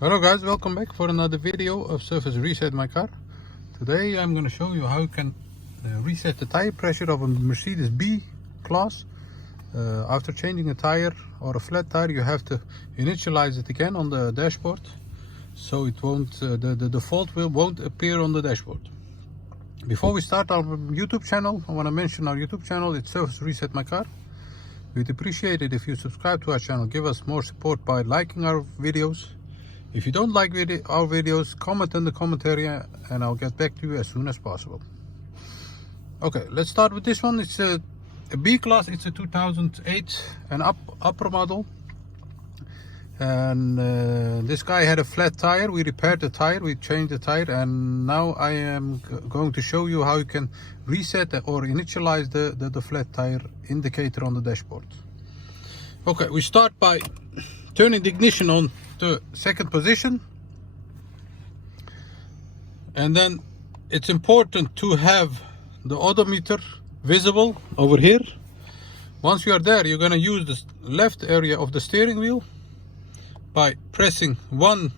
Hello guys, welcome back for another video of Surface Reset My Car. Today I'm going to show you how you can reset the tire pressure of a Mercedes B class. After changing a tire or a flat tire, you have to initialize it again on the dashboard, so it won't the default won't appear on the dashboard. Before we start our YouTube channel, I want to mention our YouTube channel. It's Surface Reset My Car. We'd appreciate it if you subscribe to our channel. Give us more support by liking our videos. If you don't like our videos, comment in the comment area and I'll get back to you as soon as possible. Okay, let's start with this one. It's a B class. It's a 2008 and upper model. And this guy had a flat tire. We repaired the tire, we changed the tire, and now I am going to show you how you can reset or initialize the flat tire indicator on the dashboard. Okay, we start by turning the ignition on to second position, and then it's important to have the odometer visible over here. Once you are there, you're going to use the left area of the steering wheel by pressing one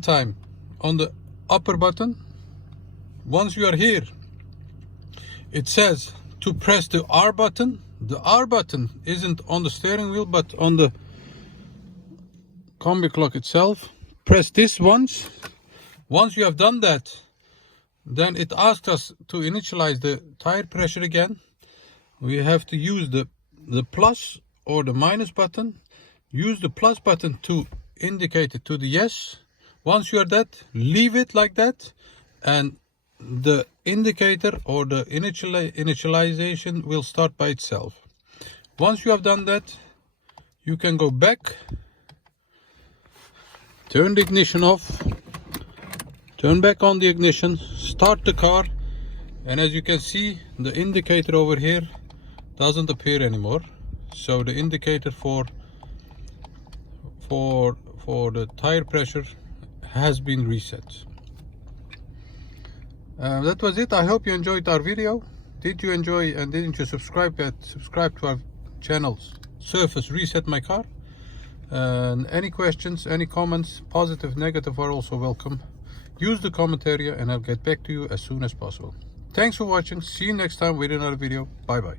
time on the upper button. Once you are here, it says to press the R button. The R button isn't on the steering wheel but on the combi clock itself. Press this once. Once you have done that, then it asks us to initialize the tire pressure again. We have to use the plus or the minus button. Use the plus button to indicate it to the yes. Once you are that, leave it like that, and the indicator or the initialization will start by itself. Once you have done that, you can go back, turn the ignition off, turn back on the ignition, start the car, and as you can see, the indicator over here doesn't appear anymore. So the indicator for the tire pressure has been reset. That was it. I hope you enjoyed our video. Did you enjoy and didn't you subscribe to our channels Surface Reset My Car? And any questions, any comments, positive, negative, are also welcome. Use the comment area and I'll get back to you as soon as possible. Thanks for watching. See you next time with another video. Bye bye.